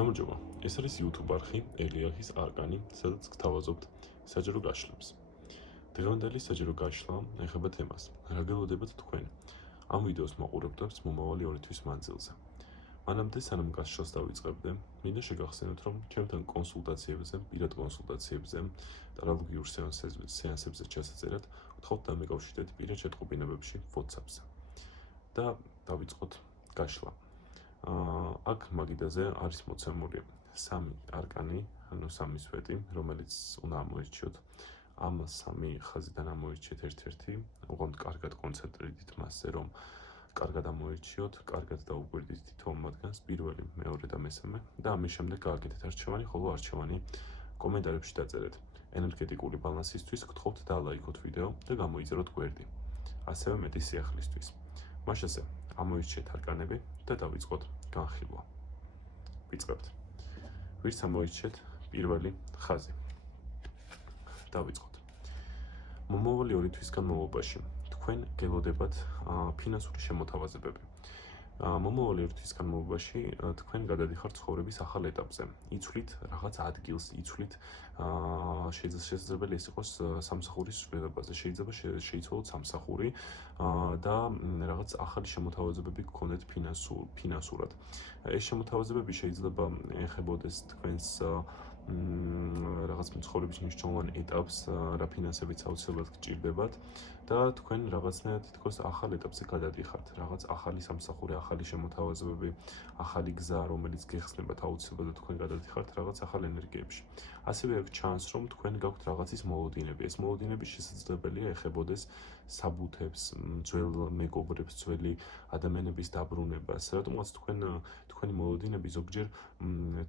გამარჯობა, ეს არის YouTube არხი ელიახის არკანი, სადაც გთავაზობთ საჯარო გაშლებს. დღევანდელი საჯარო გაშლა ეხება თემას, რა გელოდებათ თქვენ ამ ვიდეოს მაყურებლებს მომავალი 2 თვის მანძილზე. მანამდე სანამ გაშლას დავიწყებდე, მინდა შეგახსენოთ, რომ ჩემთან კონსულტაციებზე, პირად კონსულტაციებზე, ტერაპიულ სეანსებზე ჩასაწერად, გთხოვთ დამეკავშირდეთ პირად შეტყობინებებში WhatsApp-ზე. და დავიწყოთ გაშლა. აქ მაგიდაზე არის მოცემული 3 არკანი, ანუ 3 სვეტი, რომელიც უნდა ამოირჩიოთ. ამ 3 ხაზიდან ამოირჩიეთ ერთ-ერთი, უყურებთ კარგად კონცენტრირდით მასზე, რომ კარგად ამოირჩიოთ, კარგად დაუკვირდით თითოეულ მათგანს, პირველი, მეორე და მესამე და ამის შემდეგ გააკეთეთ არჩევანი, ხოლო არჩევანი კომენტარებში დაწერეთ. ენერგეტიკული ბალანსისთვის გთხოვთ დალაიქოთ ვიდეო და გამოიწეროთ გვერდი. ასევე მეტი სიახლისთვის. მაშასე ამოირჩიეთ არკანები და დავიწყოთ განხილვა. ვიწყებთ. ვირს ამოირჩიეთ პირველი ხაზი. დავიწყოთ. მომავალი 2 თვის განმავლობაში თქვენ გელოდებათ ფინანსური შემოთავაზებები. მომავალი 2 თვის განმავლობაში თქვენ გადადიხართ ცხოვრების ახალ ეტაპზე. იცვლით რაღაც ადგილს, იცვლით შეიძლება ეს იყოს სამსახურის სრულებაზე, შეიძლება შეიცვალოთ სამსახური და რაღაც ახალი შემოთავაზებები გქონდეთ ფინანსურად. ეს შემოთავაზებები შეიძლება ეხებოდეს თქვენს რაღაც ცხოვრების მნიშვნელოვან ეტაპს, რა ფინანსებიც აუცილებლად გჭირდებათ და თქვენ რაღაცნაირად თითქოს ახალ ეტაპზე გადადიხართ, რაღაც ახალი სამსახური, ახალი შემოთავაზებები, ახალი გზა, რომელიც გეხსნებათ აუცილებლად თქვენ გადადიხართ რაღაც ახალ ენერგიებში. ასევე აქ ჩანს, რომ თქვენ გაქვთ რაღაცის მოლოდინები. ეს მოლოდინები შესაძლებელია ეხებოდეს საბუთებს, ძველ მეგობრებს, ძველი ადამიანების დაბრუნებას. რატომღაც თქვენი მოლოდინები ზოგჯერ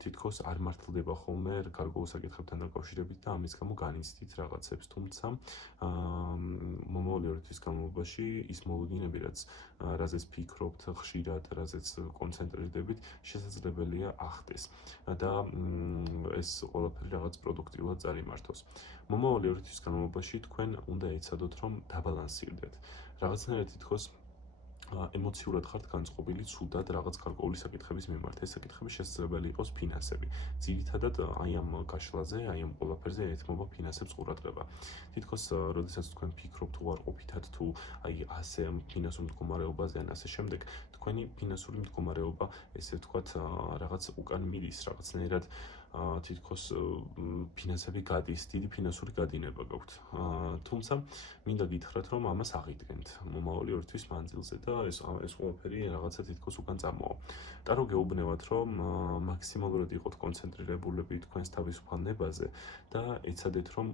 თითქოს არ მართლდება ხოლმე გარკვეულ საკითხებთან დაკავშირებით და ამის გამო განიცდით რაღაცებს, თუმცა მომავალი 2 თვის განმავლობაში ის მოლოდინები, რაზეც ფიქრობთ ხშირად, რაზეც კონცენტრირდებით, შესაძლებელია ახდეს და ეს ყველაფერი რაღაც პროდუქტიულად წარიმართოს. მომავალი 2 თვის განმავლობაში თქვენ უნდა ეცადოთ, რომ დაბალანსირდეთ. რაღაცნაირად თითქოს ემოციურად ხართ განწყობილი ცუდად რაღაც გარკვეული საკითხების მიმართ. ეს საკითხები შესაძლებელი იყოს ფინანსები. ძირითადად აი ამ გაშლაზე, აი ამ ყველაფერზე ეთმობა ფინანსებს ყურადღება. თითქოს როდესაც თქვენ ფიქრობთ უარყოფითად თუ აი ასე ფინანსურ მდგომარეობაზე ან ასე შემდეგ, თქვენი ფინანსური მდგომარეობა, ესე ვთქვათ, რაღაც უკან მიდის, რაღაცნაირად თითქოს ფინანსები გადის, დიდი ფინანსური გადინება გაქვთ. თუმცა მინდა გითხრათ, რომ ამას აღიდგენთ მომავალი 2 თვის მანძილზე და ეს ყველაფერი რაღაცა თითქოს უკან წამოვა. ტარო გეუბნევათ, რომ მაქსიმალურად იყოთ კონცენტრირებულები თქვენს თავისუფალ ნებაზე და ეცადეთ, რომ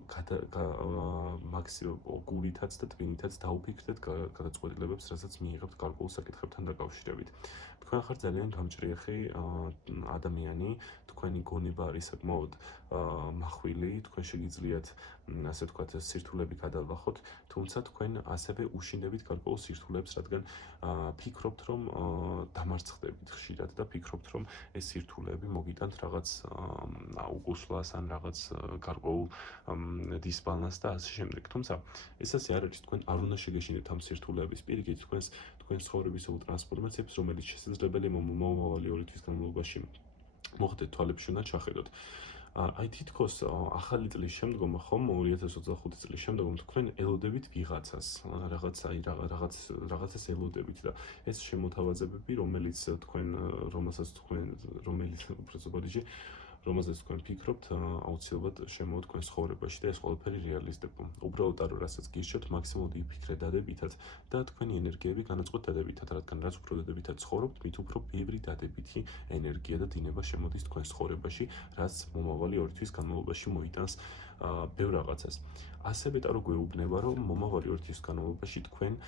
გულითაც და ტვინითაც დაუფიქრდეთ გადაწყვეტილებებს, რასაც მიიღებთ გარკვეულ საკითხებთან დაკავშირებით. თქვენ ხართ ძალიან გამჭრიახი ადამიანი, თქვენი გონება არის საკმაოდ მახვილი, თქვენ შეგიძლიათ ასე ვთქვათ სირთულები გადალახოთ, თუმცა თქვენ ასევე უშინდებით გარკვეულ სირთულეებს, რადგან ფიქრობთ, რომ დამარცხდებით ხშირად და ფიქრობთ, რომ ეს სირთულეები მოგიტანთ რაღაც უკუსლას ან რაღაც გარკვეულ დისბალანსს და ასე შემდეგ. თუმცა ეს ასე არ არის, თქვენ არ უნდა შეგეშინდეთ ამ სირთულეების პირიქით თქვენს ცხოვრების ტრანსფორმაციებს, რომელიც შესაძლებელია მომავალი 2 თვის განმავლობაში მოხდეთ, თვალებში უნდა ჩახედოთ. აი თითქოს ახალი წლის შემდგომ, ხომ 2025 წლის შემდგომ თქვენ ელოდებით ვიღაცას, რაღაცას ელოდებით და ეს შემოთავაზებები, რომელიც თქვენ ფიქრობთ, აუცილებლად შემოვა თქვენ ცხოვრებაში და ეს ყველაფერი რეალიზდება. უბრალოდ არ რასაც გირჩევთ, მაქსიმალურად იფიქრეთ დადებითად და თქვენი ენერგიები განაწყოთ დადებითად, რადგან რაც უფრო დადებითად ცხოვრობთ, მით უფრო ბევრი დადებითი ენერგია და დინება შემოდის თქვენ ცხოვრებაში, რაც მომავალი 2 თვის განმავლობაში მოიტანს ბევრ რაღაცას. ასევე ტარო გვეუბნება, რომ მომავალი 2 თვის განმავლობაში თქვენ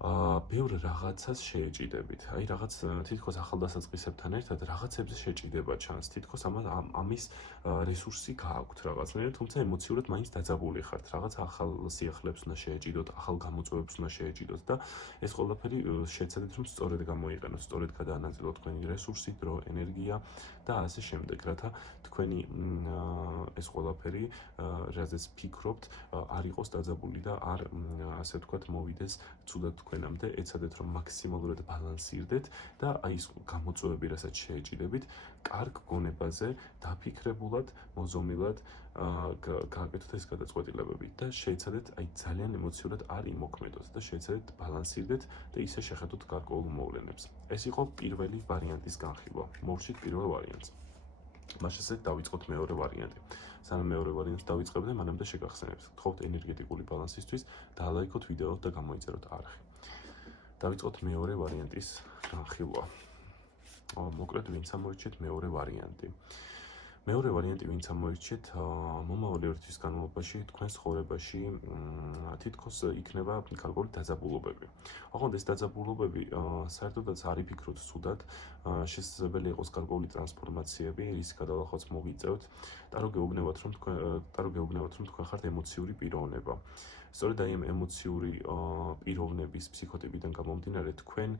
ბევრ რაღაცას შეეჭიდებით. აი რაღაც თითქოს ახალდასაწყისებთან ერთად რაღაცებზე შეჭიდება ჩანს. თითქოს ამის რესურსი გააქვთ რაღაცნაირად, თუმცა ემოციურად მაინც დაძაბული ხართ. რაღაც ახალ სიახლეებს უნდა შეეჭიდოთ, ახალ გამოწვევებს უნდა შეეჭიდოთ და ეს ყველაფერი შეეცადეთ, რომ სწორედ გამოიყენოთ, სწორედ გადაანაწილოთ თქვენი რესურსი, დრო, ენერგია და ასე შემდეგ, რათა თქვენი ეს ყველაფერი, რაზეც ფიქრობთ, არ იყოს დაძაბული და არ ასე ვთქვათ, მოვიდეს ცუდად თქვენამდე, ეცადეთ რომ მაქსიმალურად ბალანსირდეთ და აი ის გამოწვევები, რასაც შეეჭიდებით, კარგ გონებაზე დაფიქრებულად, მოზომილად გააკეთოთ ეს გადაწყვეტილებები და შეეცადეთ აი ძალიან ემოციურად არ იმოქმედოთ და შეეცადეთ ბალანსირდეთ და ისე შეხედოთ გარკვეულ მოვლენებს. ეს იყო პირველი ვარიანტის განხილვა. მოვშით პირველ ვარიანტს. მაშასე დავიწყოთ მეორე ვარიანტი. სანამ მეორე ვარიანტს დავიწყებდე, მანამდე შეგახსენებთ. გთხოვთ ენერგეტიკული ბალანსისთვის დაალაიქოთ ვიდეო და გამოიწეროთ არხი. დავიწყოთ მეორე ვარიანტის განხილვა. მოკლედ ვინც ამოიჩეთ მეორე ვარიანტი. მეორე ვარიანტი ვინც ამოიჩეთ, მომავალი 2 თვის განმავლობაში თქვენს ცხოვრებაში თითქოს იქნება გარკვეული დაძაბულობები. ოღონდ ეს დაძაბულობები საერთოდაც არ იფიქროთ სუდად, შესაძლებელი იყოს გარკვეული ტრანსფორმაციები, რის გადალახვაც მოგიწევთ და რო გეუბნებათ რომ თქვენ ხართ ემოციური პიროვნება. სწორედ აი ამ ემოციური პიროვნების ფსიქოტიპიდან გამომდინარე თქვენ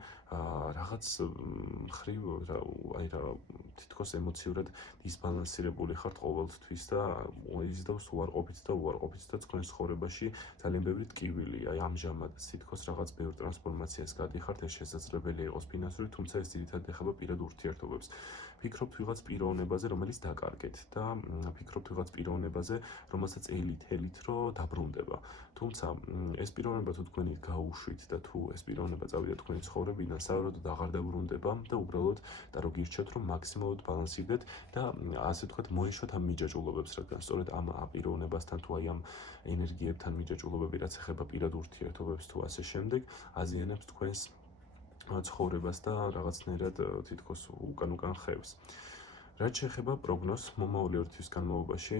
რაღაც მხრივ თითქოს ემოციურად დისბალანსირებული ხართ ყოველთვის და იზიდავს უარყოფით და თქვენ ცხოვრებაში ძალიან ბევრი ტკივილი. აი ამჟამად თითქოს რაღაც ბევრ ტრანსფორმაციას გადიხართ, ეს შესაძლებელია იყოს ფინანსური, თუმცა ეს ძირითადად ეხება პირად ურთიერთობებს. ფიქრობთ ვიღაც პიროვნებაზე, რომელიც დაკარგეთ და ფიქრობთ ვიღაც პიროვნებაზე, რომელსაც ელით რო დაბრუნდება. თუმცა ეს პიროვნება თუ თქვენი გაუშვით და თუ ეს პიროვნება წავიდა თქვენი ცხოვრებიდან, სავარაუდოდ აღარ დაბრუნდება და უბრალოდ და რო გირჩევთ რომ მაქსიმალურად ბალანსირდეთ და ასე ვთქვათ მოეშვათ ამ მიჯაჭვულობებს, რადგან სწორედ ამ პიროვნებასთან თუ აი ამ ენერგიებთან მიჯაჭვულობები, რაც ეხება პირად ურთიერთობებს თუ ასე შემდეგ, აზიანებს თქვენს ცხოვრებას და რაღაცნაირად თითქოს უკან ხევს. რაც შეეხება პროგნოზს მომავალი 2 თვის განმავლობაში,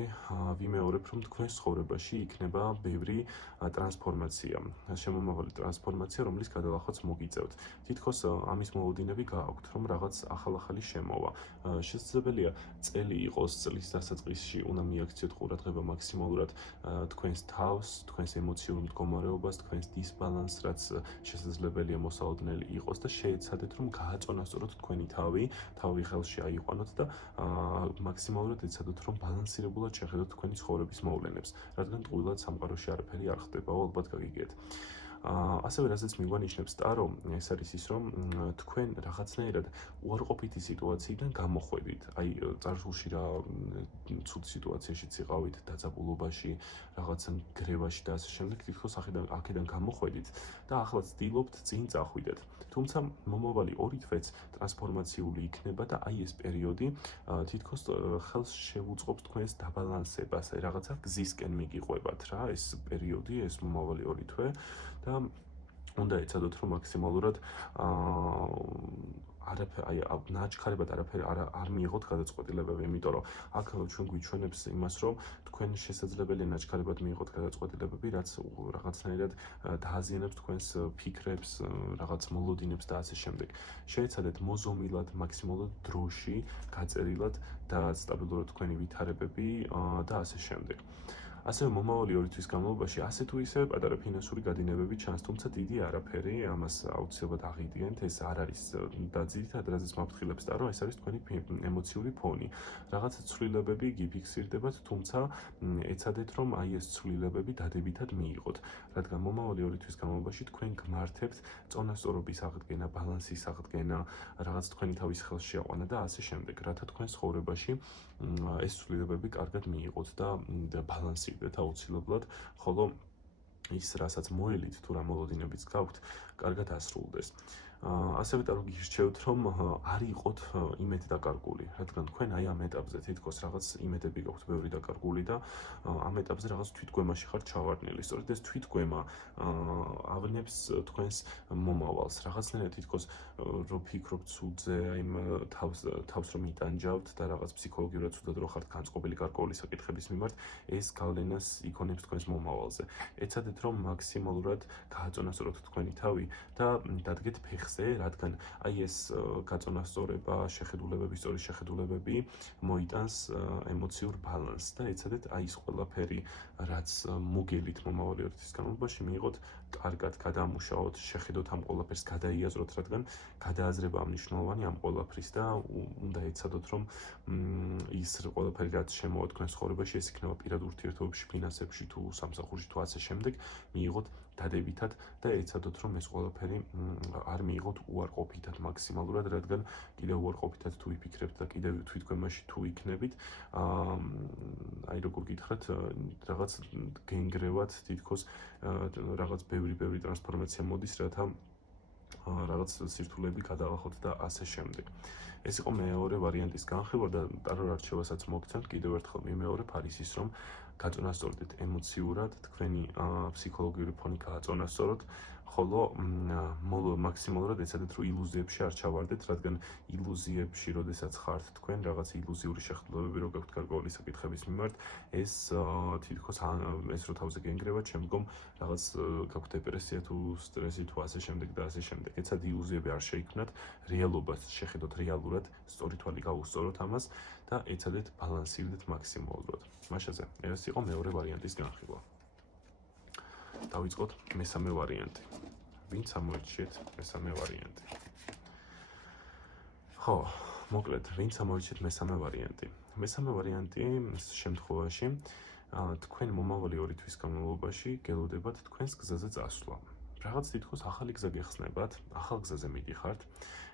ვიმეორებ რომ თქვენს ცხოვრებაში იქნება ბევრი ტრანსფორმაცია, შემომავალი ტრანსფორმაცია, რომლის გადალახვაც მოგიწევთ. თითქოს ამის მოლოდინები გააქვთ, რომ რაღაც ახალი შემოვა. შესაძლებელია წელი იყოს, წლის დასაწყისში უნდა მიაქციოთ ყურადღება მაქსიმალურად თქვენს თავს, თქვენს ემოციურ მდგომარეობას, თქვენს დისბალანსს, რაც შესაძლებელია მოსალოდნელი იყოს და შეეცადეთ რომ გააწონასწოროთ თქვენი თავი ხელში აიყვანოთ და მაქსიმალურად ეცადოთ რომ ბალანსირებულად შეხედოთ თქვენი ცხოვრების მოვლენებს, რადგან ტყუილად სამყაროში არაფერი არ ხდება, ალბათ გაგიგეთ. ასევე რასაც მიგვანიშნებს ტარო, ეს არის ის რომ თქვენ რაღაცნაირად უარყოფითი სიტუაციიდან გამოხვედით. აი წარსულში რა ცუდ სიტუაციაშიც იყავით, დაძაბულობაში, რაღაც გრევაში და ასე შემდეგ, თითქოს აქედან გამოხვედით და ახლა ცდილობთ წინ წახვიდეთ. თუმცა მომავალი 2 თვეც ტრანსფორმაციული იქნება და აი ეს პერიოდი თითქოს ხელს შევუწყობს თქვენს დაბალანსებას, აი რაღაცა გზისკენ მიგიყვებათ რა, ეს პერიოდი, ეს მომავალი 2 თვე და უნდა ეცადოთ რომ მაქსიმალურად ნაჩქარებად არაფერი არ მიიღოთ გადაწყვეტილებები, იმიტომ რომ აქ ჩვენ გვიჩვენებს იმას, რომ თქვენ შესაძლებელია ნაჩქარებად მიიღოთ გადაწყვეტილებები, რაც რაღაცნაირად დააზიანებს თქვენს ფიქრებს, რაღაც მოლოდინებს და ასე შემდეგ. შეეცადეთ მოზომილად, მაქსიმალურად დროში, გაწერილად და სტაბილურად თქვენი ვითარებები და ასე შემდეგ. ასევე მომავალი 2 თვის განმავლობაში ასე თუ ისე პატარა ფინანსური გადინებები ჩანს, თუმცა დიდი არაფერი, ამას აუცილებლად აღიდგენთ, ეს არ არის და ძირითადად რაზეც მაფრთხილებს ტარო, ეს არის თქვენი ემოციური ფონი. რაღაც ცვლილებები გიფიქსირდებათ, თუმცა ეცადეთ რომ აი ეს ცვლილებები დადებითად მიიღოთ, რადგან მომავალი 2 თვის განმავლობაში თქვენ გმართებთ წონასწორობის აღდგენა, ბალანსის აღდგენა, რაღაც თქვენი თავის ხელში აყვანა და ასე შემდეგ, რათა თქვენ ცხოვრებაში ეს ცვლილებები კარგად მიიღოთ და ბალანსირდეთ აუცილებლად, ხოლო ის რასაც მოელით თუ რა მოლოდინებიც გაქვთ, კარგად ასრულდეს. ასევე ტარო გირჩევთ რომ არ იყოთ იმედი დაკარგული, რადგან თქვენ აი ამ ეტაპზე თითქოს რაღაც იმედები გაქვთ ბევრი დაკარგული და ამ ეტაპზე რაღაც თვითგვემაში ხართ ჩავარდნილი. სწორედ ეს თვითგვემა ავნებს თქვენს მომავალს. რაღაცნაირად თითქოს რო ფიქრობთ ცუდზე, აი თავს რომ იტანჯავთ და რაღაც ფსიქოლოგიურად ცუდად რო ხართ განწყობილი გარკვეული საკითხების მიმართ, ეს გავლენას იქონებს თქვენს მომავალზე. ეცადეთ რომ მაქსიმალურად გააწონასწოროთ თქვენი თავი და დადგეთ ფეხზე, რადგან აი ეს გაწონასწორება, სწორი შეხედულებები მოიტანს ემოციურ ბალანსს და ეცადეთ აი ეს ყველაფერი, რაც მოგელით მომავალი 2 თვის განმავლობაში მიიღოთ კარგად გადამუშაოთ, შეხედოთ ამ ყველაფერს, გადაიაზროთ, რადგან გადააზრება მნიშვნელოვანი ამ ყველაფრის და უნდა ეცადოთ რომ ის ყველაფერი რაც შემოვა თქვენ ცხოვრებაში, ეს იქნება პირად ურთიერთობებში, ფინანსებში თუ სამსახურში თუ ასე შემდეგ, მიიღოთ დადებითად და ეცადოთ რომ ეს ყველაფერი არ მიიღოთ უარყოფითად მაქსიმალურად, რადგან კიდევ უარყოფითად თუ ვიფიქრებთ და კიდევ თვითგვემაში თუ იქნებით, აი როგორ გითხრათ, რაღაც გენგრევად თითქოს რაღაც ბევრი ტრანსფორმაცია მოდის, რათა რაღაც სირთულეები გადავახოთ და ასე შემდეგ. ეს იყო მეორე ვარიანტის განხილვა და ტარორ არჩევასაც მოგცემთ კიდევ ერთხელ მიმეორებ არის ის რომ გაწონასწორდეთ ემოციურად, თქვენი ფსიქოლოგიური ფონი გააწონასწოროთ, ხოლო მაქსიმალურად ეცადეთ რომ ილუზიებში არ ჩავარდეთ, რადგან ილუზიებში, როდესაც ხართ თქვენ, რაღაც ილუზიური შეხედულებები რო გაქვთ გარკვეული საკითხების მიმართ, ეს თითქოს ეს რო თავზე გენგრევა, შემდგომ რაღაც გაქვთ დეპრესია თუ სტრესი თუ ასე შემდეგ და ასე შემდეგ. ეცადეთ ილუზიები არ შეიქმნათ, რეალობას შეხედოთ რეალურად, სწორი თვალი გაუსწოროთ ამას და ეცადეთ ბალანსირდეთ მაქსიმალურად. მაშაზე, ეს იყო მეორე ვარიანტის განხილვა. დავიწყოთ მესამე ვარიანტი. ვინც ამოერჩიეთ მესამე ვარიანტი? ხო, მოკლედ, ვინც ამოერჩიეთ მესამე ვარიანტი? მესამე ვარიანტი შემთხვევაში თქვენ მომავალი 2 თვის განმავლობაში გელოდებათ თქვენს გზაზე წასვლა. რაღაც თითქოს ახალი გზა გეხსნებათ, ახალ გზაზე მიდიხართ.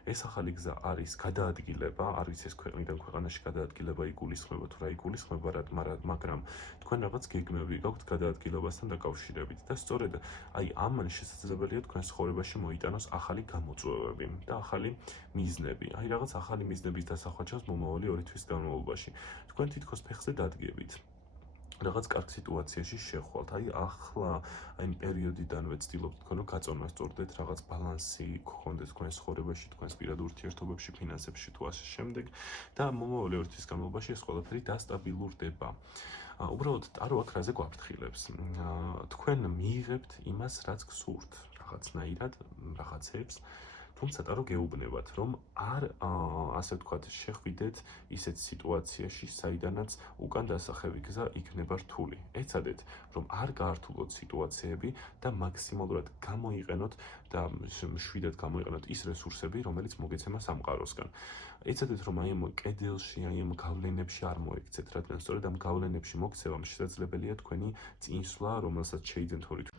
ეს ახალი გზა არის გადაადგილება, არ ვიცი ეს ქვეყნიდან ქვეყანაში გადაადგილება იგულისხმება თუ რა იგულისხმება, მაგრამ თქვენ რაღაც გეგმები გაქვთ გადაადგილებასთან დაკავშირებით და სწორედ აი ამან შესაძლებელია თქვენს ცხოვრებაში მოიტანოს ახალი გამოწვევები და ახალი მიზნები. აი რაღაც ახალი მიზნების დასახვა ჩანს მომავალი 2 თვის განმავლობაში. თქვენ თითქოს ფეხზე დადგებით. რაღაც კარგ სიტუაციაში შეხვალთ. აი ახლა აი პერიოდიდანვე ცდილობთ თქვენ რომ გაწონასწორდეთ, რაღაც ბალანსი გქონდეს თქვენს ცხოვრებაში, თქვენს პირად ურთიერთობებში, ფინანსებში თუ ასე შემდეგ და მომავალი 2 თვის განმავლობაში ეს ყველაფერი დასტაბილურდება. უბრალოდ ტარო აქ რაზე გვაფრთხილებს? თქვენ მიიღებთ იმას, რაც გსურთ, რაღაცნაირად, რაღაცებს, თუმცა ტარო გეუბნებათ, რომ არ ასე ვთქვათ, შეხვიდეთ ისეთ სიტუაციაში, საიდანაც უკან დასახევი გზა იქნება რთული. ეცადეთ, რომ არ გაართულოთ სიტუაციები და მაქსიმალურად გამოიყენოთ და მშვიდად გამოიყენოთ ის რესურსები, რომელიც მოგეცემა სამყაროსგან. ეცადეთ, რომ აი ამ კედელში, აი ამ გავლენებში არ მოექცეთ, რადგან სწორედ ამ გავლენებში მოქცევამ შესაძლებელია თქვენი წინსვლა, რომელსაც შეიძენთ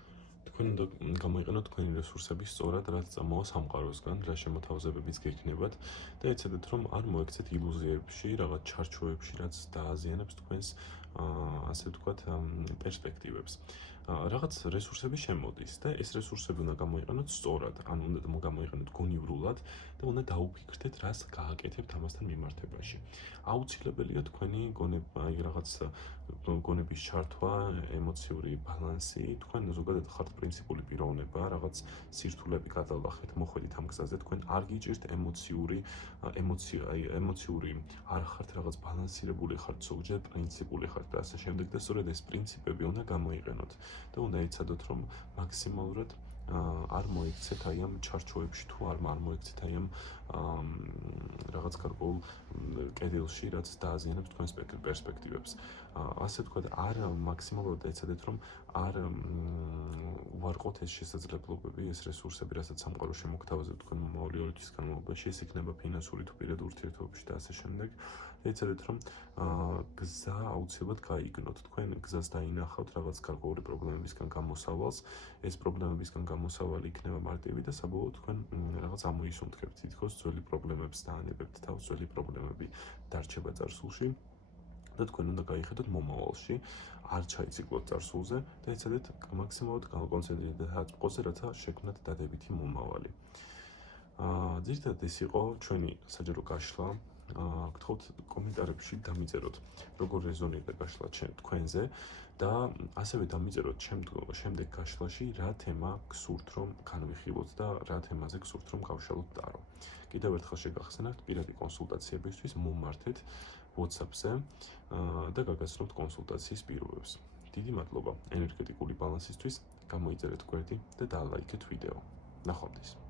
თქვენ უნდა გამოიყენოთ თქვენი რესურსები სწორად, რაც წამოვა სამყაროსგან, რა შემოთავაზებებიც გექნებათ და ეცადეთ, რომ არ მოექცეთ ილუზიებში, რაღაც ჩარჩოებში, რაც დააზიანებს თქვენს ასე ვთქვათ, პერსპექტივებს. რაღაც რესურსები შემოდის და ეს რესურსები უნდა გამოიყენოთ სწორად, ან უნდა გამოიყენოთ გონივრულად და უნდა დაუფიქრდეთ, რას გააკეთებთ ამასთან მიმართებაში. აუცილებელია თქვენი აი რაღაც გონების ჩართვა, ემოციური ბალანსი, თქვენ ზოგადად ხართ პრინციპული პიროვნება, რაღაც სირთულეები გადალახეთ, მოხვედით ამ გზაზე, თქვენ არ გიჭირთ ემოციური არ ხართ რაღაც ბალანსირებული ხართ, ზოგჯერ პრინციპული ხართ და ასე შემდეგ და სწორედ ეს პრინციპები უნდა გამოიყენოთ და უნდა ეცადოთ, რომ მაქსიმალურად არ მოიქცეთ აი ამ ჩარჩოებში თუ არ მოიქცეთ აი ამ რაღაც გარკვეულ კედელში, რაც დააზიანებს თქვენს პერსპექტივებს. ასე ვთქვათ, არ მაქსიმალურად ეცადეთ, რომ არ უარყოთ ეს შესაძლებლობები, ეს რესურსები, რასაც სამყარო შემოგთავაზებთ თქვენ მომავალი 2 თვის განმავლობაში, ეს იქნება ფინანსური თუ პირად ურთიერთობებში და ასე შემდეგ. ეცადეთ, რომ გზა აუცილებლად გაიგნოთ. თქვენ გზას დაინახავთ რაღაც გარკვეული პრობლემებისგან გამოსავალს. ეს პრობლემებისგან გამოსავალი იქნება მარტივი და საბოლოოდ თქვენ რაღაც ამოისუნთქებთ თითქოს ძველი პრობლემებს დაანებებთ თავს, ძველი პრობლემები დარჩება წარსულში და თქვენ უნდა გაიხედოთ მომავალში, არ ჩაიციკლოთ წარსულზე და ეცადეთ მაქსიმალურად განკონცენტრირდეთ ყოზე, რათა შექმნათ დადებითი მომავალი. ძირითადად ეს იყო ჩვენი საჯარო გაშლა. გთხოვთ კომენტარებში დამიწეროთ, როგორ რეზონირდა გაშლა თქვენზე და ასევე დამიწეროთ შემდეგ გაშლაში რა თემა გსურთ რომ განვიხილოთ და რა თემაზე გსურთ რომ გავშალოთ ტარო. კიდევ ერთხელ შეგახსენებთ, პირადი კონსულტაციებისთვის მომართეთ WhatsApp-ზე და გაგაცნობთ კონსულტაციის პირობებს. დიდი მადლობა ენერგეტიკული ბალანსისთვის, გამოიწერეთ გვერდი და დალაიქეთ ვიდეო. ნახვამდის.